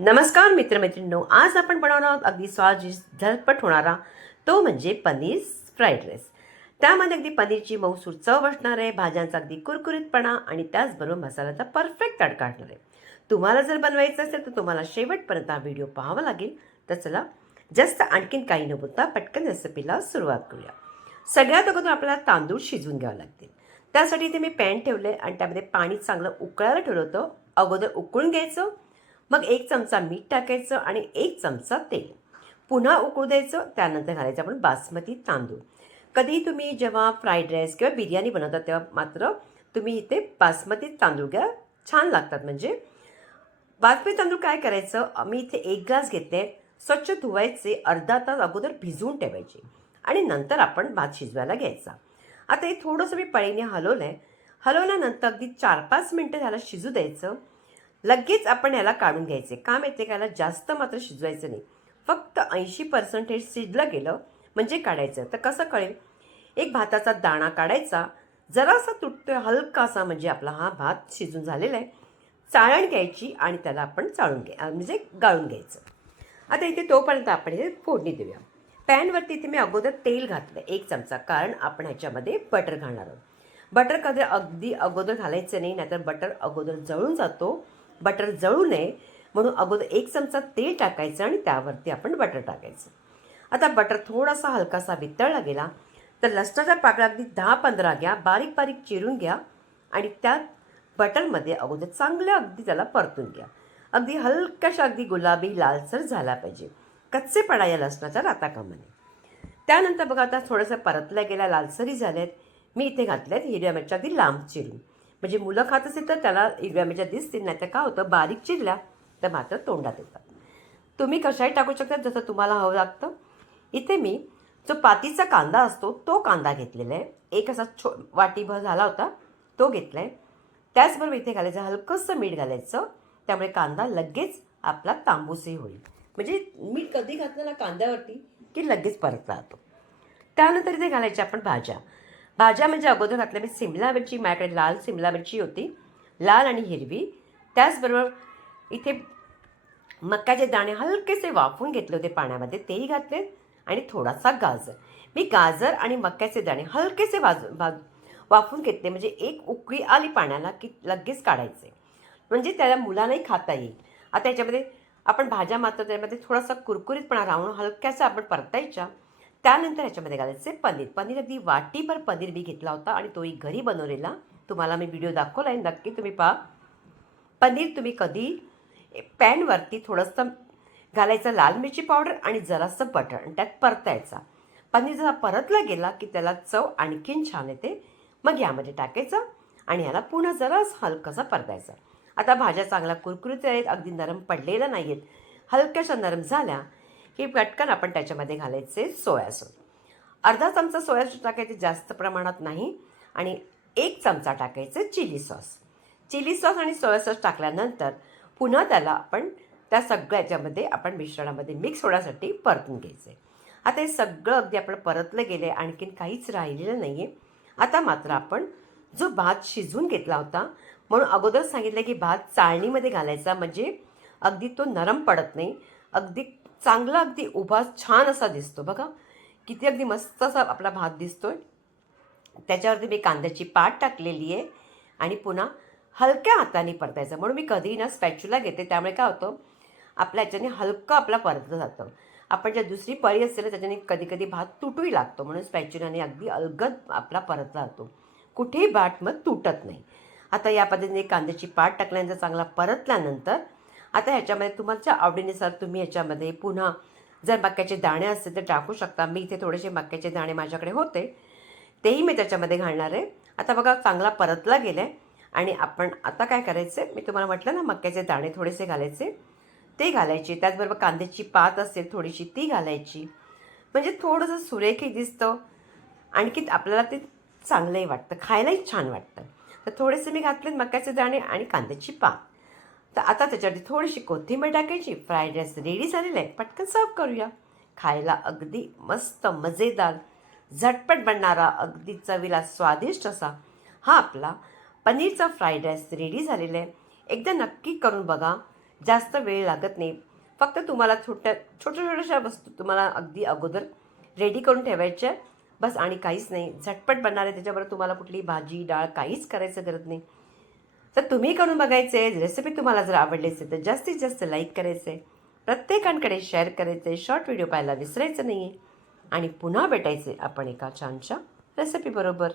नमस्कार मित्रमैत्रिणींनो, आज आपण बनवणार आहोत अगदी स्वादिष्ट झटपट होणारा तो म्हणजे पनीर फ्राईड राईस. त्यामध्ये अगदी पनीरची मऊसूर चव असणार आहे, भाज्यांचा अगदी कुरकुरीतपणा आणि त्याचबरोबर मसाल्याचा परफेक्ट तडका असणार आहे. तुम्हाला जर बनवायचं असेल तर तुम्हाला शेवटपर्यंत हा व्हिडिओ पाहावा लागेल. तर चला जास्त आणखीन काही न बोलता पटकन रेसिपीला सुरुवात करूया. सगळ्यात अगोदर आपल्याला तांदूळ शिजवून घ्यावे लागतील. त्यासाठी इथे मी पॅन ठेवले आणि त्यामध्ये पाणी चांगलं उकळायला ठेवलं होतं. अगोदर उकळून घ्यायचं, मग 1 चमचा मीठ टाकायचं आणि 1 चमचा तेल पुन्हा उकळू द्यायचं. त्यानंतर घालायचं आपण बासमती तांदूळ. कधीही तुम्ही जेव्हा फ्राईड राईस किंवा बिर्याणी बनवता तेव्हा मात्र तुम्ही इथे बासमती तांदूळ घ्या, छान लागतात. म्हणजे बासमती तांदूळ काय करायचं, मी इथे 1 ग्लास घेतले, स्वच्छ धुवायचे, अर्धा तास अगोदर भिजवून ठेवायचे आणि नंतर आपण भात शिजवायला घ्यायचा. आता हे थोडंसं मी पळीने हलवलं आहे. हलवल्यानंतर अगदी 4-5 मिनटं ह्याला शिजू द्यायचं. लगेच आपण याला काढून घ्यायचे. का माहिती आहे का, याला जास्त मात्र शिजवायचं नाही. फक्त 80% शिजलं गेलं म्हणजे काढायचं. तर कसं कळेल, एक भाताचा दाणा काढायचा, जरासा तुटतोय हलकासा, म्हणजे आपला हा भात शिजून झालेला आहे. चाळण घ्यायची आणि त्याला आपण म्हणजे गाळून घ्यायचं. आता इथे तोपर्यंत आपण इथे फोडणी देऊया. पॅनवरती इथे मी अगोदर तेल घातलं 1 चमचा, कारण आपण ह्याच्यामध्ये बटर घालणार आहोत. बटर कधी अगदी अगोदर घालायचं नाही, नाहीतर बटर अगोदर जळून जातो. बटर जळू नये म्हणून अगोदर 1 चमचा तेल टाकायचं आणि त्यावरती आपण बटर टाकायचं. आता बटर थोडासा हलकासा वितळला गेला तर लसणाच्या पाकळ्या अगदी 10-15 घ्या, बारीक बारीक चिरून घ्या आणि त्यात बटरमध्ये अगोदर चांगलं अगदी त्याला परतून घ्या. अगदी हलकाशा अगदी गुलाबी लालसर झाला पाहिजे. कच्चेपणा या लसणाचा राहता कामा नये. त्यानंतर बघा आता थोडंसं परतल्या गेल्या, लालसरी झाल्यात. मी इथे घातल्यात हिरव्या मिरच्या अगदी लांब चिरून. म्हणजे मुलं खात असेल तर त्याला हिरव्या मिरच्या दिसतील, नाही तर काय होतं, बारीक चिरल्या तर मात्र तोंडात येतात. तुम्ही कशाही टाकू शकता जसं तुम्हाला हवं लागतं. इथे मी जो पातीचा कांदा असतो तो कांदा घेतलेला आहे. एक असा वाटीभर झाला होता तो घेतला आहे. त्याचबरोबर इथे घालायचं हलकंसं मीठ घालायचं, त्यामुळे कांदा लगेच आपला तांबूसही होईल. म्हणजे मीठ कधी घातलं ना कांद्यावरती की लगेच परत राहतो. त्यानंतर इथे घालायच्या आपण भाज्या. भाज्या म्हणजे अगोदर घातल्या मी सिमला मिरची, माझ्याकडे लाल सिमला मिरची होती, लाल आणि हिरवी. त्याचबरोबर इथे मक्याचे दाणे हलकेसे वाफवून घेतले होते पाण्यामध्ये, तेही घातले आणि थोडासा गाजर. मी गाजर आणि मक्याचे दाणे हलकेसे वाफवून घेतले, म्हणजे एक उकळी आली पाण्याला की लगेच काढायचे, म्हणजे त्याला मुलांनाही खाता येईल. आता याच्यामध्ये आपण भाज्या मात्र त्यामध्ये थोडासा कुरकुरीतपणा राहून हलक्याचा आपण परतायच्या. त्यानंतर ह्याच्यामध्ये घालायचे पनीर. पनीर अगदी वाटीभर पनीर मी घेतला होता आणि तोही घरी बनवलेला. तुम्हाला मी व्हिडिओ दाखवला आहे, नक्की तुम्ही पहा. पनीर तुम्ही कधी पॅनवरती थोडंसं घालायचं लाल मिरची पावडर आणि जरासं बटर आणि त्यात परतायचा. पनीर जरा परतला गेला की त्याला चव आणखीन छान येते. मग यामध्ये टाकायचं आणि ह्याला पुन्हा जरा हलकासा परतायचा. आता भाज्या चांगल्या कुरकुरीत आहेत, अगदी नरम पडलेल्या नाही आहेत. हलक्याशा नरम झाल्या की पटकन आपण त्याच्यामध्ये घालायचे सोया सॉस. अर्धा चमचा सोया सॉस टाकायचे, जास्त प्रमाणात नाही. आणि 1 चमचा टाकायचे चिली सॉस. चिली सॉस आणि सोया सॉस टाकल्यानंतर पुन्हा त्याला आपण त्या सगळ्याच्यामध्ये आपण मिश्रणामध्ये मिक्स होण्यासाठी परतून घ्यायचे. आता हे सगळं अगदी आपण परतलं गेले, आणखीन काहीच राहिलेलं नाही आहे. आता मात्र आपण जो भात शिजवून घेतला होता, म्हणून अगोदर सांगितलं की भात चाळणीमध्ये घालायचा, म्हणजे अगदी तो नरम पडत नाही, अगदी चांगला अगदी उभा छान असा दिसतो. बघा किती अगदी मस्त असा आपला भात दिसतोय. त्याच्यावरती मी कांद्याची पात टाकलेली आहे आणि पुन्हा हलक्या हाताने परतायचं. म्हणून मी कधीही ना स्पॅच्युला घेते, त्यामुळे काय होतं, आपल्या ह्याच्याने हलकं आपला परतलं जातं. आपण ज्या दुसरी पळी असते ना त्याच्याने कधी कधी भात तुटूही लागतो, म्हणून स्पॅच्युलाने अगदी अलगद आपला परतला जातो, कुठेही भात मग तुटत नाही. आता या पद्धतीने कांद्याची पात टाकल्यानंतर चांगला परतल्यानंतर आता ह्याच्यामध्ये तुमच्या आवडीनुसार तुम्ही ह्याच्यामध्ये पुन्हा जर मक्याचे दाणे असतील तर टाकू शकता. मी इथे थोडेसे मक्याचे दाणे माझ्याकडे होते, तेही मी त्याच्यामध्ये घालणार आहे. आता बघा चांगला परतला गेला आहे आणि आपण आता काय करायचं आहे, मी तुम्हाला म्हटलं ना मक्याचे दाणे थोडेसे घालायचे, ते घालायचे. त्याचबरोबर कांद्याची पात असेल थोडीशी ती घालायची, म्हणजे थोडंसं सुरेखही दिसतं, आणखी आपल्याला ते चांगलंही वाटतं, खायलाही छान वाटतं. तर थोडेसे मी घातले मक्याचे दाणे आणि कांद्याची पात. तर आता त्याच्यावरती थोडीशी कोथिंबीर टाकायची. फ्राईड राईस रेडी झालेला आहे, पटकन सर्व करूया. खायला अगदी मस्त मजेदार झटपट बनणारा, अगदी चवीला स्वादिष्ट असा हा आपला पनीरचा फ्राईड राईस रेडी झालेला आहे. एकदा नक्की करून बघा, जास्त वेळ लागत नाही. फक्त तुम्हाला छोट्याशा वस्तू तुम्हाला अगदी अगोदर रेडी करून ठेवायच्या बस आणि काहीच नाही. झटपट बनणार आहे. त्याच्याबरोबर तुम्हाला कुठली भाजी डाळ काहीच करायचं गरज नाही. तर तुम्ही करून बघायचे. रेसिपी तुम्हाला जर आवडली असेल तर जास्तीत जास्त लाईक करायचं आहे, प्रत्येकांकडे शेअर करायचं आहे, शॉर्ट व्हिडिओ पाहायला विसरायचं नाही आहे आणि पुन्हा भेटायचे आपण एका छानशा रेसिपीबरोबर.